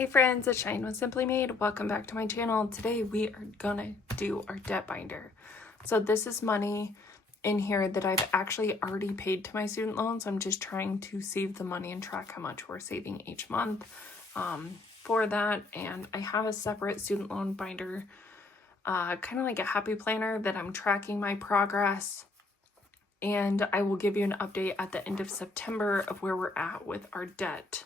Hey friends, it's Shine with Simply Made. Welcome back to my channel. Today we are gonna do our debt binder. So this is money in here that I've actually already paid to my student loans. I'm just trying to save the money and track how much we're saving each month for that. And I have a separate student loan binder, kind of like a happy planner that I'm tracking my progress. And I will give you an update at the end of September of where we're at with our debt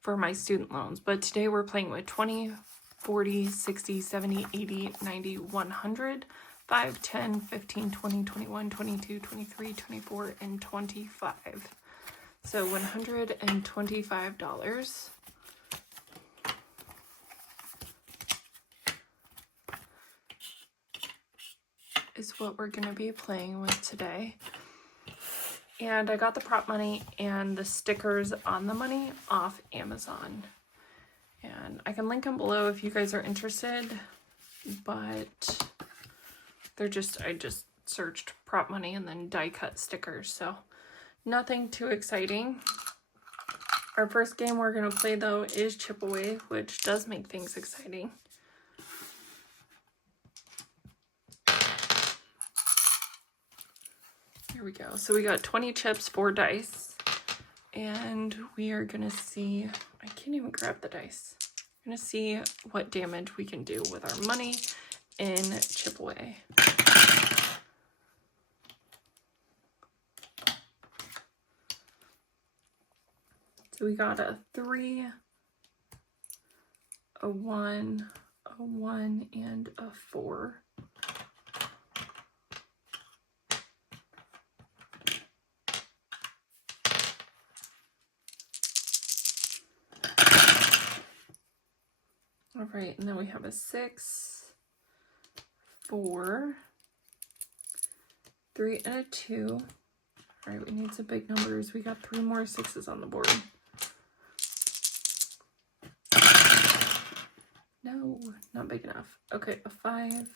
for my student loans. But today we're playing with 20, 40, 60, 70, 80, 90, 100, 5, 10, 15, 20, 21, 22, 23, 24, and 25. So $125 is what we're going to be playing with today. And I got the prop money and the stickers on the money off Amazon. And I can link them below if you guys are interested. But I just searched prop money and then die cut stickers. So nothing too exciting. Our first game we're going to play though is Chip Away, which does make things exciting. Here we go. So we got 20 chips, 4 dice, and we are gonna see, I can't even grab the dice. We're gonna see what damage we can do with our money in Chip Away. So we got a 3, a 1, a 1, and a 4. All right, and then we have a 6, 4, 3, and a 2. All right, we need some big numbers. We got 3 more 6s on the board. No, not big enough. Okay, a 5,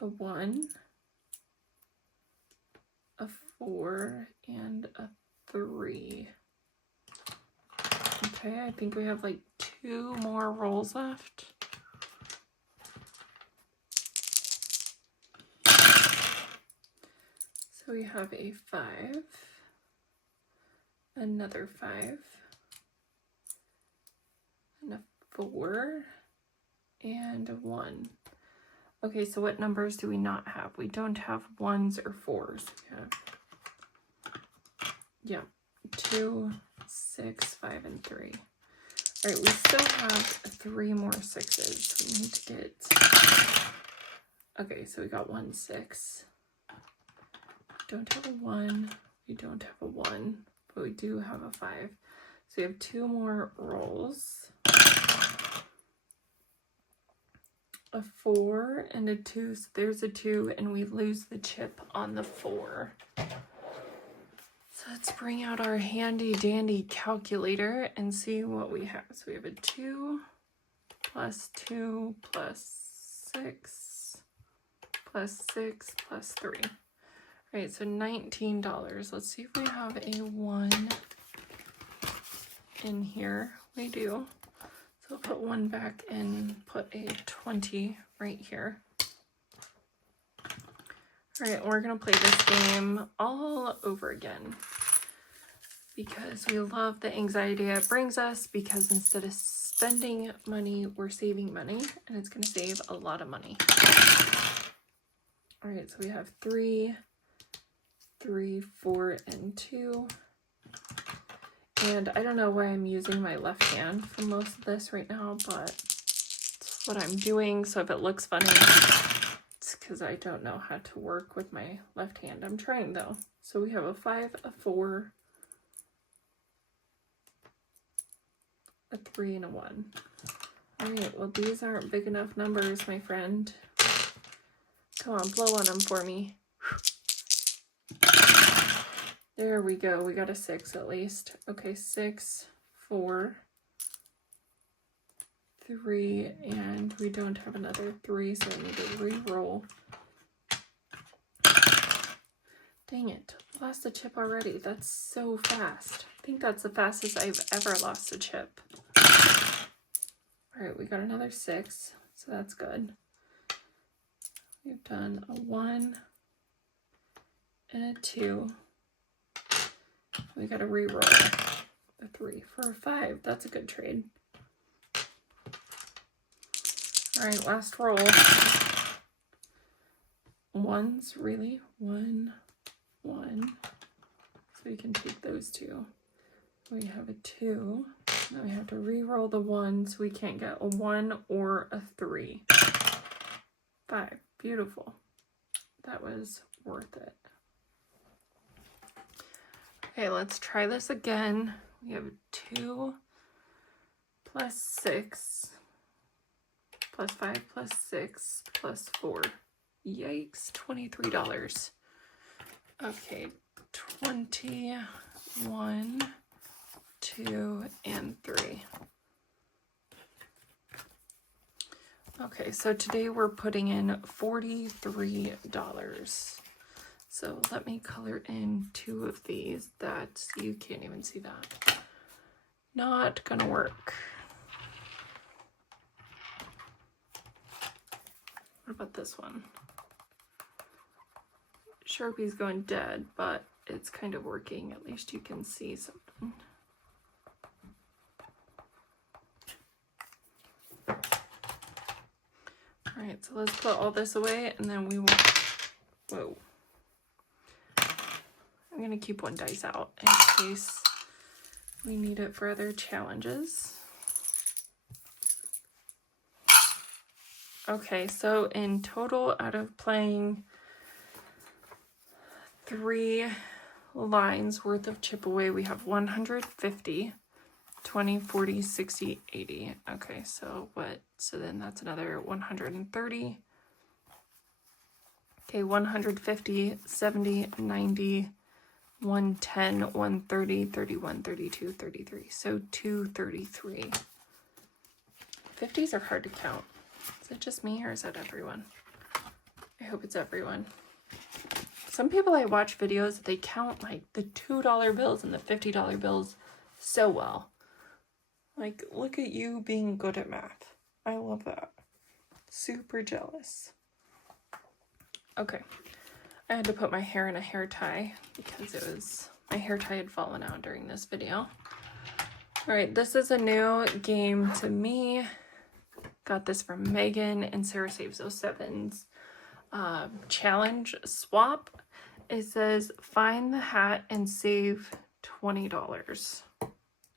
a 1, a 4, and a 3. Okay, I think we have like 2 more rolls left. So we have a 5, another 5, and a 4, and a 1. Okay, so what numbers do we not have? We don't have 1s or 4s. Yeah, 2, 6, 5, and 3. All right, we still have 3 more 6s. We need to get... Okay, so we got 1 6. Don't have a 1. We don't have a 1, but we do have a 5. So we have 2 more rolls. A 4 and a 2. So there's a 2, and we lose the chip on the 4. So let's bring out our handy dandy calculator and see what we have. So we have a 2 plus 2 plus 6 plus 6 plus 3. All right, so $19. Let's see if we have a 1 in here. We do. So I'll put 1 back and put a 20 right here. All right, we're gonna play this game all over again because we love the anxiety it brings us, because instead of spending money, we're saving money, and it's gonna save a lot of money. All right, so we have 3, 3, 4, and 2. And I don't know why I'm using my left hand for most of this right now, but it's what I'm doing. So if it looks funny, it's because I don't know how to work with my left hand. I'm trying though. So we have a 5, a 4, a 3, and a 1. All right, well, these aren't big enough numbers, my friend. Come on, blow on them for me. There we go. We got a 6 at least. Okay, 6, 4, 3, and we don't have another 3, so I need to re-roll. Dang it. Lost a chip already. That's so fast. I think that's the fastest I've ever lost a chip. All right, we got another 6, so that's good. We've done a 1 and a 2. We got to re-roll a 3 for a 5. That's a good trade. All right, last roll. 1s, really? 1, 1. So we can take those 2. We have a 2. Now we have to re-roll the 1, so we can't get a 1 or a 3. 5. Beautiful. That was worth it. Okay, let's try this again. We have 2 plus 6 plus 5 plus 6 plus 4. Yikes, $23. Okay, 21, 2, and 3. Okay, so today we're putting in $43. So let me color in 2 of these. That you can't even see that. Not gonna work. What about this one? Sharpie's going dead, but it's kind of working. At least you can see something. All right, so let's put all this away and then we will, whoa. I'm gonna keep one dice out in case we need it for other challenges. Okay, so in total, out of playing 3 lines worth of chip away, we have 150, 20, 40, 60, 80. Okay, so what? So then that's another 130. Okay, 150, 70, 90, 110, 130, 31, 32, 33. So 233. 50s are hard to count. Is it just me or is that everyone? I hope it's everyone. Some people I watch videos, they count like the $2 bills and the $50 bills so well. Like, look at you being good at math. I love that. Super jealous. Okay. I had to put my hair in a hair tie because my hair tie had fallen out during this video. All right, this is a new game to me. Got this from Megan and Sarah Saves 07's challenge swap. It says find the hat and save $20. All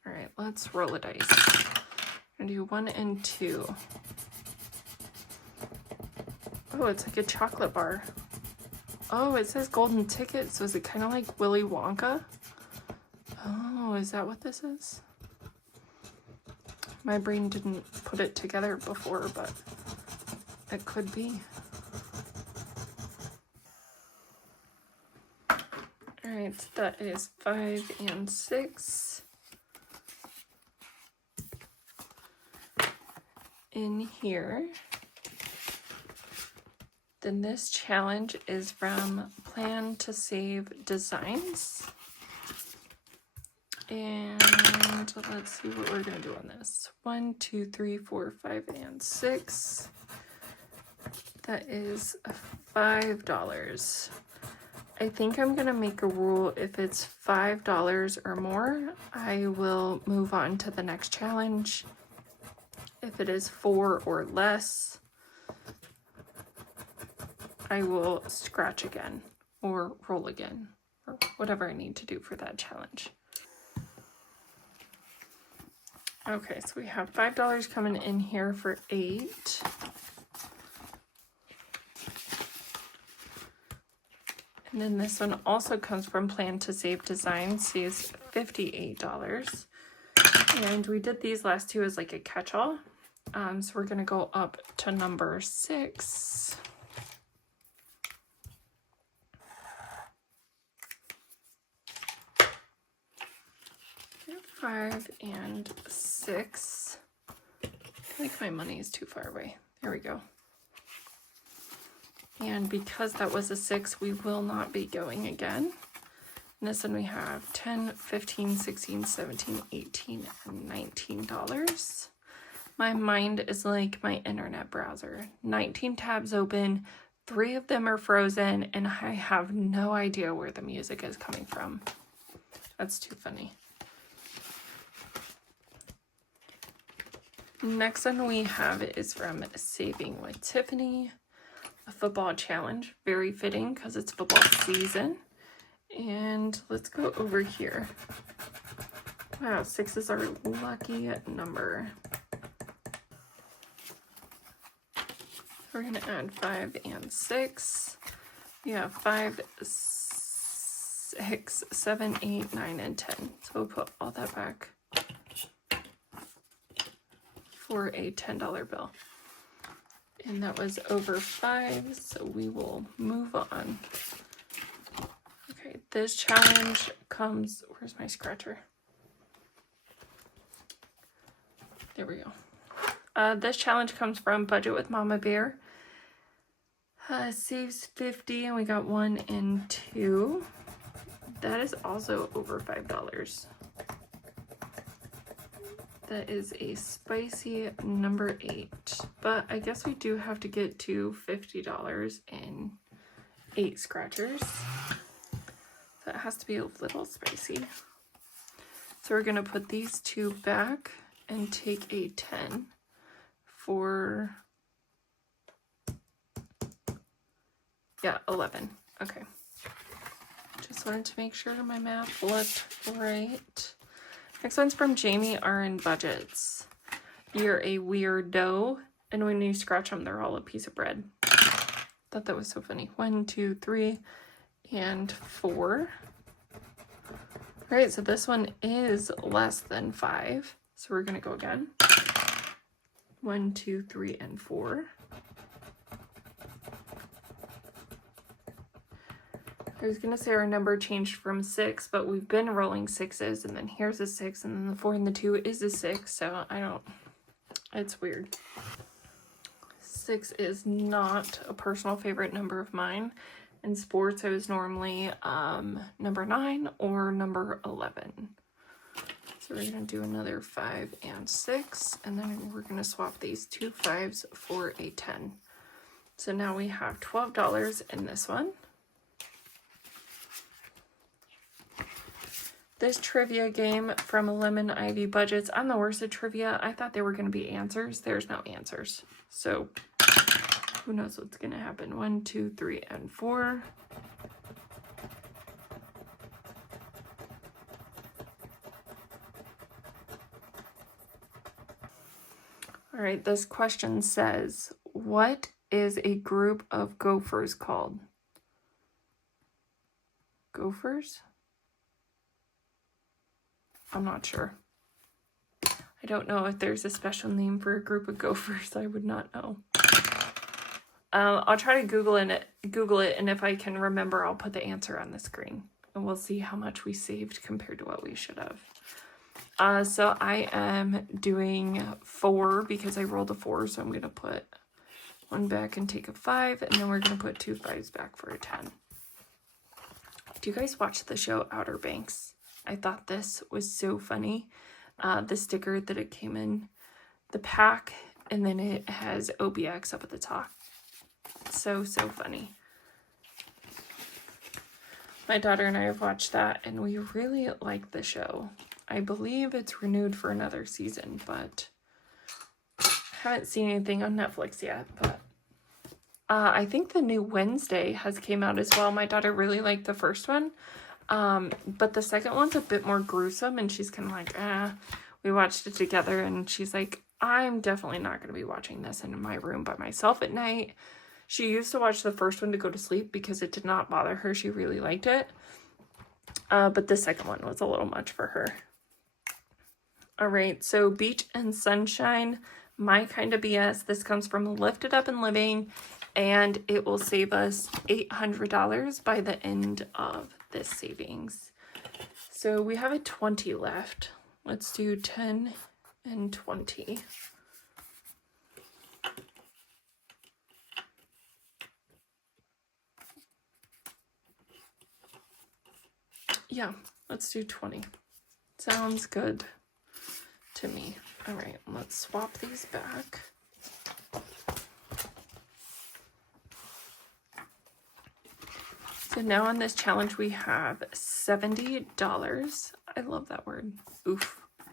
right, let's roll a dice. I'm gonna do 1 and 2. Oh, it's like a chocolate bar. Oh, it says golden ticket, so is it kind of like Willy Wonka? Oh, is that what this is? My brain didn't put it together before, but it could be. All right, that is 5 and 6. In here. Then this challenge is from Plan to Save Designs. And let's see what we're gonna do on this. 1, 2, 3, 4, 5, and 6. That is $5. I think I'm gonna make a rule if it's $5 or more, I will move on to the next challenge. If it is 4 or less, I will scratch again or roll again or whatever I need to do for that challenge. Okay, so we have $5 coming in here for 8. And then this one also comes from Plan to Save Designs, saves $58. And we did these last 2 as like a catch-all. So we're gonna go up to number 6. 5 and 6. I think my money is too far away. There we go. And because that was a 6, we will not be going again. And this one we have 10, 15, 16, 17, 18, and $19. My mind is like my internet browser. 19 tabs open, 3 of them are frozen, and I have no idea where the music is coming from. That's too funny. Next one we have is from Saving with Tiffany, a football challenge. Very fitting because it's football season. And let's go over here. Wow, 6 is our lucky number. We're going to add 5 and 6. We have 5, 6, 7, 8, 9, and 10. So we'll put all that back for a $10 bill. And that was over 5, so we will move on. Okay, this challenge comes, where's my scratcher? There we go. This challenge comes from Budget with Mama Bear. Saves 50, and we got 1 and 2. That is also over $5. That is a spicy number 8. But I guess we do have to get to $50 in 8 scratchers. That has to be a little spicy. So we're going to put these 2 back and take a 10 for, yeah, 11. Okay. Just wanted to make sure my math looked right. Next one's from Jamie R in Budgets. You're a weirdo, and when you scratch them, they're all a piece of bread. Thought that was so funny. 1, 2, 3, and 4. All right, so this one is less than 5. So we're gonna go again. 1, 2, 3, and 4. I was gonna say our number changed from 6, but we've been rolling 6s, and then here's a 6, and then the 4 and the 2 is a 6, so it's weird. 6 is not a personal favorite number of mine. In sports, I was normally number 9 or number 11. So we're gonna do another 5 and 6, and then we're gonna swap these 2 5s for a 10. So now we have $12 in this one. This trivia game from Lemon Ivy Budgets. I'm the worst at trivia. I thought there were going to be answers. There's no answers. So who knows what's going to happen. 1, 2, 3, and 4. All right, this question says, what is a group of gophers called? Gophers? I'm not sure. I don't know if there's a special name for a group of gophers. I would not know. I'll try to Google it, and if I can remember, I'll put the answer on the screen, and we'll see how much we saved compared to what we should have. So I am doing 4 because I rolled a 4, so I'm going to put 1 back and take a 5, and then we're going to put 2 5s back for a 10. Do you guys watch the show Outer Banks? I thought this was so funny. The sticker that it came in the pack, and then it has OBX up at the top. So funny. My daughter and I have watched that, and we really like the show. I believe it's renewed for another season, but haven't seen anything on Netflix yet. But I think the new Wednesday has came out as well. My daughter really liked the first one. But the second one's a bit more gruesome, and she's kind of like, we watched it together, and she's like, I'm definitely not going to be watching this in my room by myself at night. She used to watch the first one to go to sleep because it did not bother her. She really liked it. But the second one was a little much for her. All right, so Beach and Sunshine, My Kind of BS. This comes from Lifted Up and Living, and it will save us $800 by the end of this savings. So we have a 20 left. Let's do 10 and 20. Yeah, let's do 20. Sounds good to me. All right, let's swap these back. So now on this challenge, we have $70. I love that word. Oof. I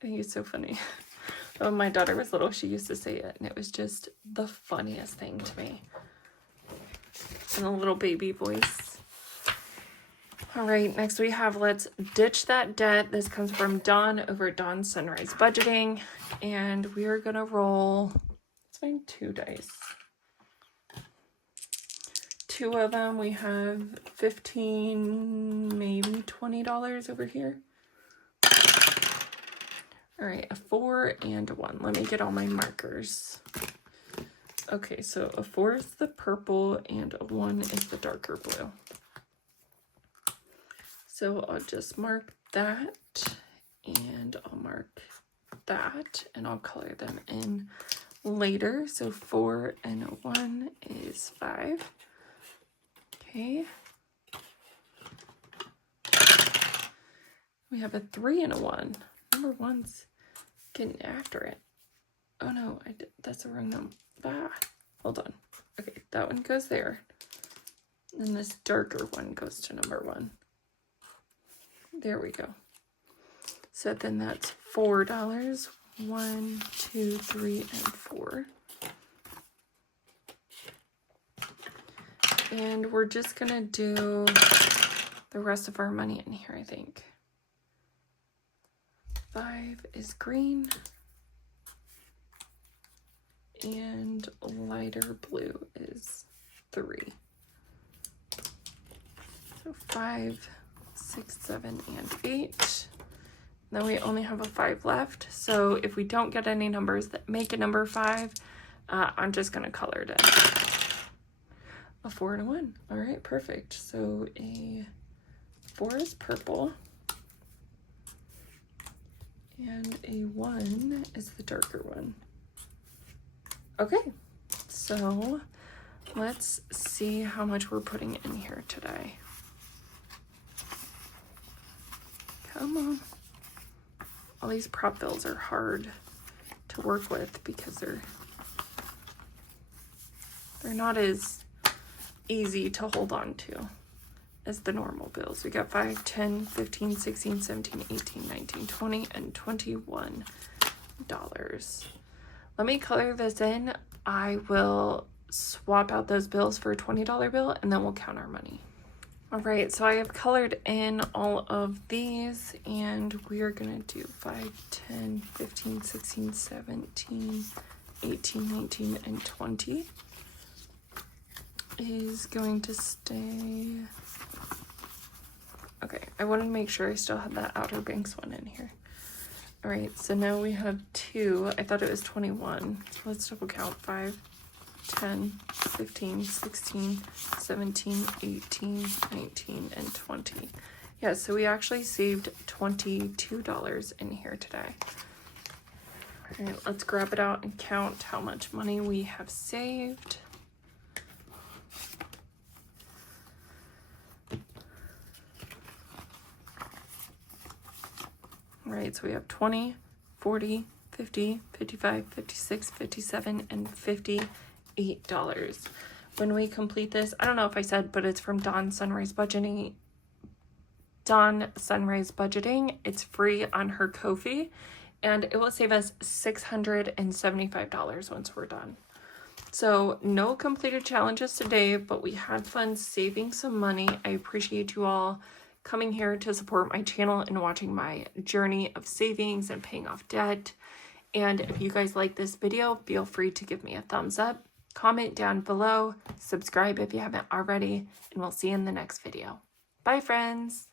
think it's so funny. When my daughter was little, she used to say it, and it was just the funniest thing to me. In a little baby voice. All right, next we have Let's Ditch That Debt. This comes from Dawn over at Dawn Sunrise Budgeting. And we are going to roll, let's find 2 dice. 2 of them. We have $15, maybe $20 over here. All right, a 4 and a 1. Let me get all my markers. Okay, so a 4 is the purple and a 1 is the darker blue. So I'll just mark that and I'll mark that and I'll color them in later. So 4 and a 1 is 5. Okay. We have a 3 and a 1. Number 1's getting after it. Oh no, that's the wrong number. Hold on. Okay, that one goes there. And this darker one goes to number 1. There we go. So then that's $4. 1, 2, 3, and 4. And we're just gonna do the rest of our money in here, I think. 5 is green. And lighter blue is 3. So 5, 6, 7, and 8. Then we only have a 5 left. So if we don't get any numbers that make a number 5, I'm just going to color it in. A 4 and a 1. All right, perfect. So a 4 is purple. And a 1 is the darker one. Okay, so let's see how much we're putting in here today. Come on. All these prop bills are hard to work with because they're not as easy to hold on to as the normal bills. We got 5, 10, 15, 16, 17, 18, 19, 20, and $21. Let me color this in. I will swap out those bills for a $20 bill and then we'll count our money. All right, so I have colored in all of these and we are gonna do 5, 10, 15, 16, 17, 18, 19, and 20 is going to stay. Okay, I wanted to make sure I still had that Outer Banks one in here. All right, so now we have 2. I thought it was 21. So let's double count. 5, 10, 15, 16, 17, 18, 19, and 20. Yeah, so we actually saved $22 in here today. All right, let's grab it out and count how much money we have saved. All right, so we have 20, 40, 50, 55, 56, 57, and $58. When we complete this, I don't know if I said, but it's from Dawn Sunrise Budgeting. Dawn Sunrise Budgeting. It's free on her Ko-fi, and it will save us $675 once we're done. So no completed challenges today, but we had fun saving some money. I appreciate you all coming here to support my channel and watching my journey of savings and paying off debt. And if you guys like this video, feel free to give me a thumbs up, comment down below, subscribe if you haven't already, and we'll see you in the next video. Bye, friends.